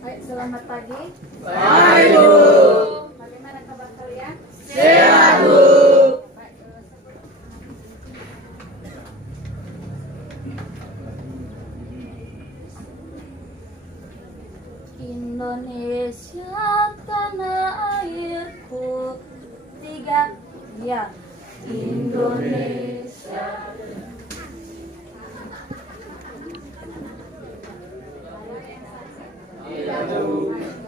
Baik, selamat pagi. Baik, Bu. Bagaimana kabar kalian? Sehat, Bu. Baik, Indonesia tanah airku. 3, ya. Indonesia.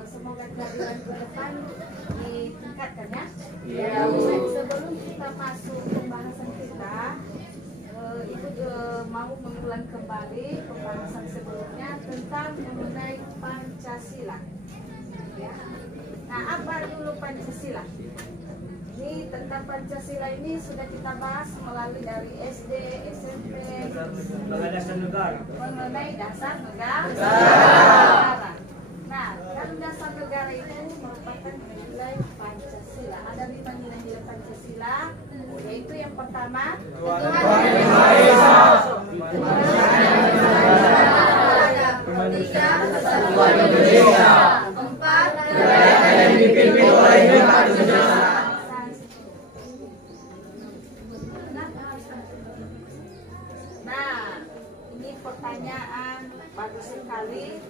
Semoga kehadiran ke depan ditingkatkan ya. Sebelum kita masuk pembahasan kita, Ibu mau mengulang kembali pembahasan sebelumnya tentang mengenai Pancasila. Ya. Nah, apa dulu Pancasila? Ini tentang Pancasila ini sudah kita bahas melalui dari SD, SMP, mengenai dasar negara. Nah, kalau dasar negara itu merupakan nilai Pancasila. Ada 5 nilai-nilai Pancasila, yaitu yang pertama, Tuhan Yang Maha Esa. Tiga, Kesatuan Indonesia. 4, negara yang dipimpin oleh Indonesia. Nah, ini pertanyaan bagus sekali.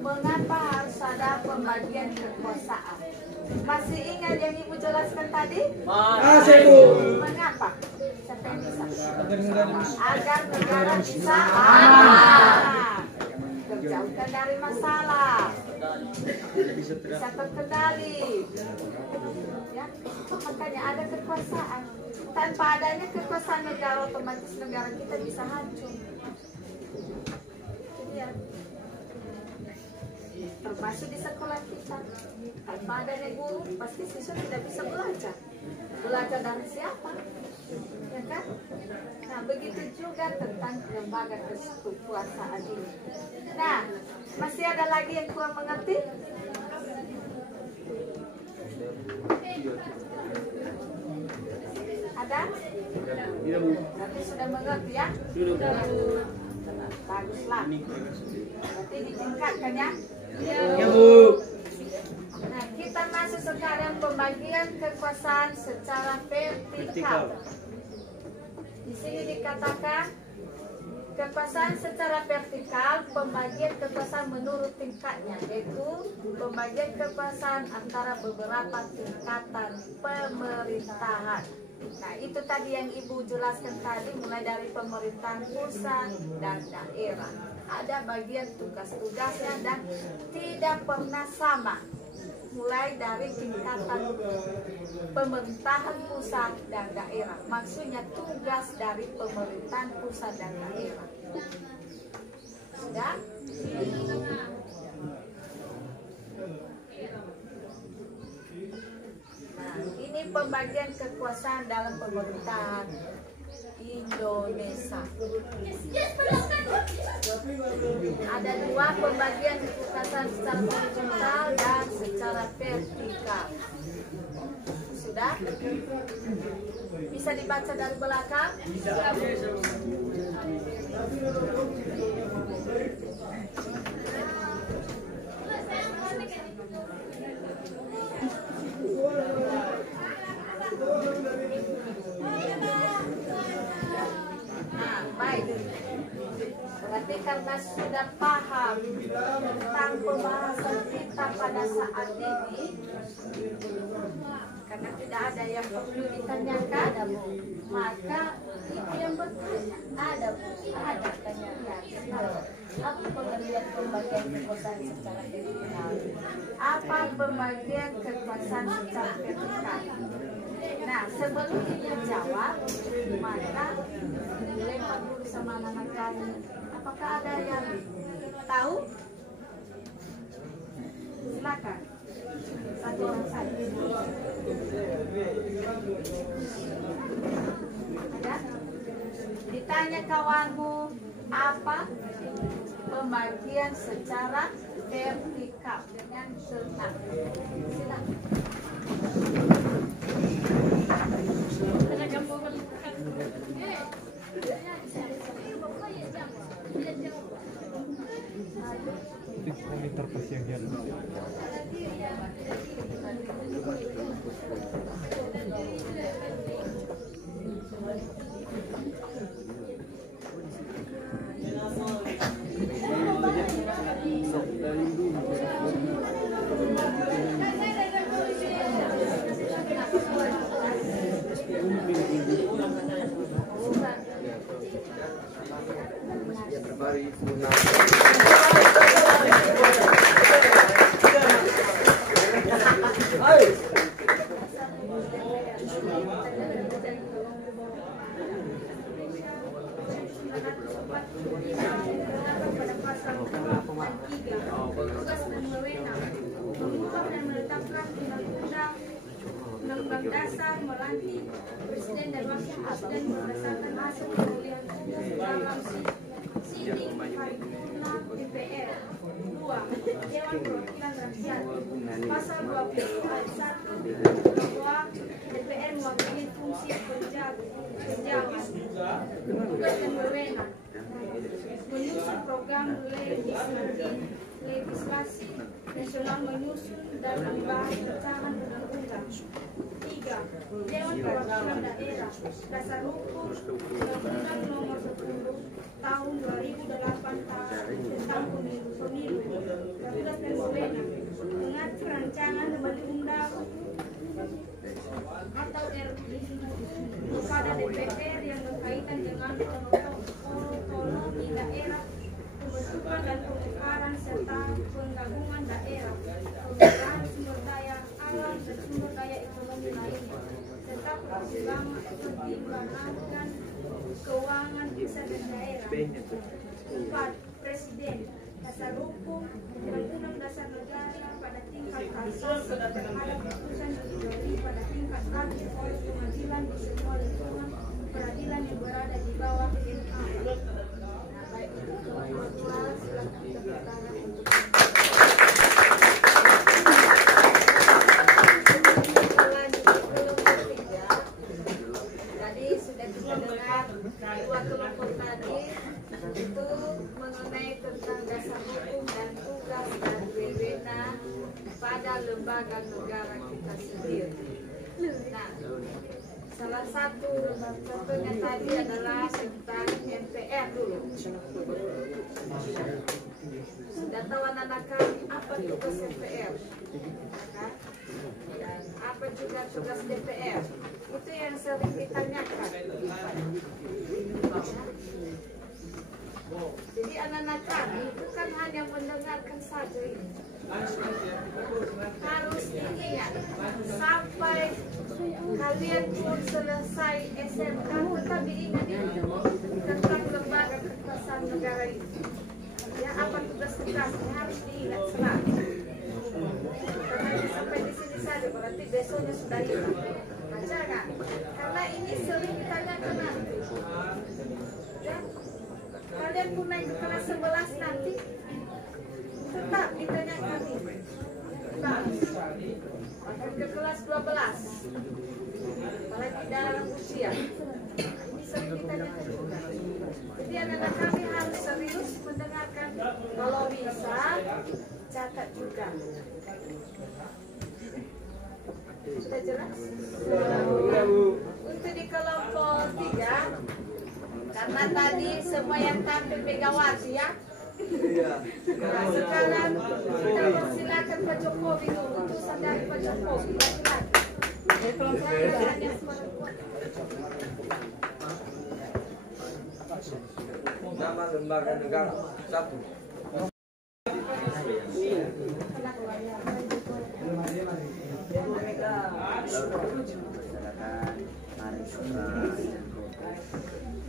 Mengapa harus ada pembagian kekuasaan? Masih ingat yang Ibu jelaskan tadi? Masih, Bu. Mengapa? Siapa yang bisa? Agar negara bisa aman, terjauhkan dari masalah, bisa terkendali. Ya, makanya ada kekuasaan. Tanpa adanya kekuasaan negara, otomatis negara kita bisa hancur. Ya. Termasuk di sekolah kita, tanpa adanya guru pasti siswa tidak bisa belajar. Belajar dari siapa? Ya kan? Nah, begitu juga tentang lembaga kekuasaan ini. Nah, masih ada lagi yang kurang mengerti? Ada? Nanti sudah mengerti ya? Baguslah. Berarti ditingkatkan ya? Ya, Bu. Nah, kita masuk sekarang pembagian kekuasaan secara vertikal. Di sini dikatakan kekuasaan secara vertikal, pembagian kekuasaan menurut tingkatnya, yaitu pembagian kekuasaan antara beberapa tingkatan pemerintahan. Nah, itu tadi yang Ibu jelaskan tadi, mulai dari pemerintahan pusat dan daerah. Ada bagian tugas-tugasnya dan tidak pernah sama. Mulai dari tingkatan pemerintahan pusat dan daerah. Maksudnya tugas dari pemerintahan pusat dan daerah. Sudah? Nah, ini pembagian kekuasaan dalam pemerintahan Indonesia. Ada 2 pembagian kekuasaan secara horizontal dan secara vertikal. Sudah? Bisa dibaca dari belakang? Nah, baik. Berarti karena sudah paham tentang pembahasan kita pada saat ini, karena tidak ada yang perlu ditanyakan, maka itu yang bertanya. Ada tanya. Apa pengertian pembagian kekuasaan secara vertikal? Apa pembagian kekuasaan secara vertikal? Nah, sebelum kita jawab, maka dilempar dulu sama anak-anak kami. Apakah ada yang tahu? Silakan. Satu orang saja. Ada? Ditanya kawanmu, apa pembagian secara vertikal dengan senang? Silakan. monitor kesiagaan. Undang-Undang Dasar melantik Presiden dan Wakil Presiden berdasarkan hasil pemilihan umum dalam sidang paripurna DPR. 2. Dewan Perwakilan Rakyat pasal 20 ayat 1 bahwa DPR mewakili fungsi penjabat tugas dan wewenang menyusun program legislasi nasional, menyusun dan membahas rancangan undang-undang. 3. Dewan Perwakilan Daerah dasar hukum Undang-Undang Nomor 10 Tahun 2008 tentang pemilu tugas dan wewenang mengatur rancangan undang-undang atau RUU kepada DPR yang berkaitan dengan otonomi daerah, pembentukan dan pemekaran serta penggabungan daerah, penggunaan sumber daya alam dan sumber daya ekonomi lainnya, serta pertimbangan keuangan pusat dan daerah. 4. Presiden dasar hukum Undang-Undang Dasar Negara pada tingkat kasasi terhadap putusan didahului pada tingkat akhir oleh pengadilan di semua lingkungan peradilan yang berada di bawah MA. Nah, baik itu keluar silakan kita pertanyaan untuk tadi sudah kita dengar dua kelompok tadi itu mengenai tentang dasar hukum dan tugas dan wewenang pada lembaga negara kita sendiri. Nah, salah satu contohnya tadi adalah tentang MPR dulu. Sudah tahu anak-anak kami apa tugas MPR, dan apa juga tugas DPR. Itu yang sering ditanyakan. Jadi anak-anak kami bukan hanya mendengarkan saja ini, harus diingat sampai kalian pun selesai SMK tetap diingat tentang lembaga kekuasaan negara ini. Ya, apa tugas-tugasnya harus diingat selalu. Karena sampai di sini saja berarti besoknya sudah hilang. Baca nggak? Karena ini sering ditanyakan nanti. Ya, kalian pun naik ke kelas 11 nanti tetap ditanyakan ini. Bahkan ke kelas 12 apalagi dalam usia ini sering ditanyakan juga. Jadi anak-anak kami harus serius mendengarkan, kalau bisa catat juga. Sudah jelas? Untuk di kelompok 3, karena tadi semua yang tampil Megawati ya. Nah, sekarang kita persilakan Pak Jokowi dulu, utusan dari Pak Jokowi. Nama lembaga negara 1.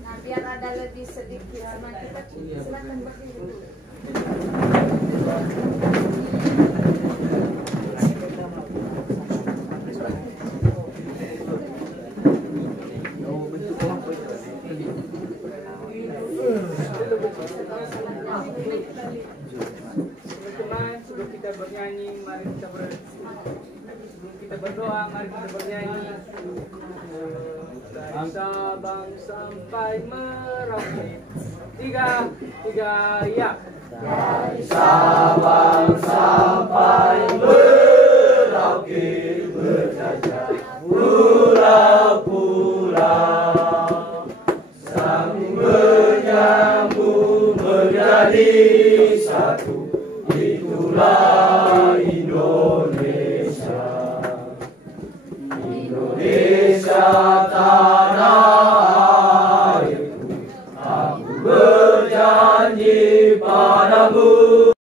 Nah, biar ada lebih sedikit sama kita, silakan berdiri dulu. Sebelum kita bernyanyi, mari kita sebelum kita berdoa, mari kita bernyanyi. Bangsa-bangsa sampai merauke. Tiga, ya. dari Sabang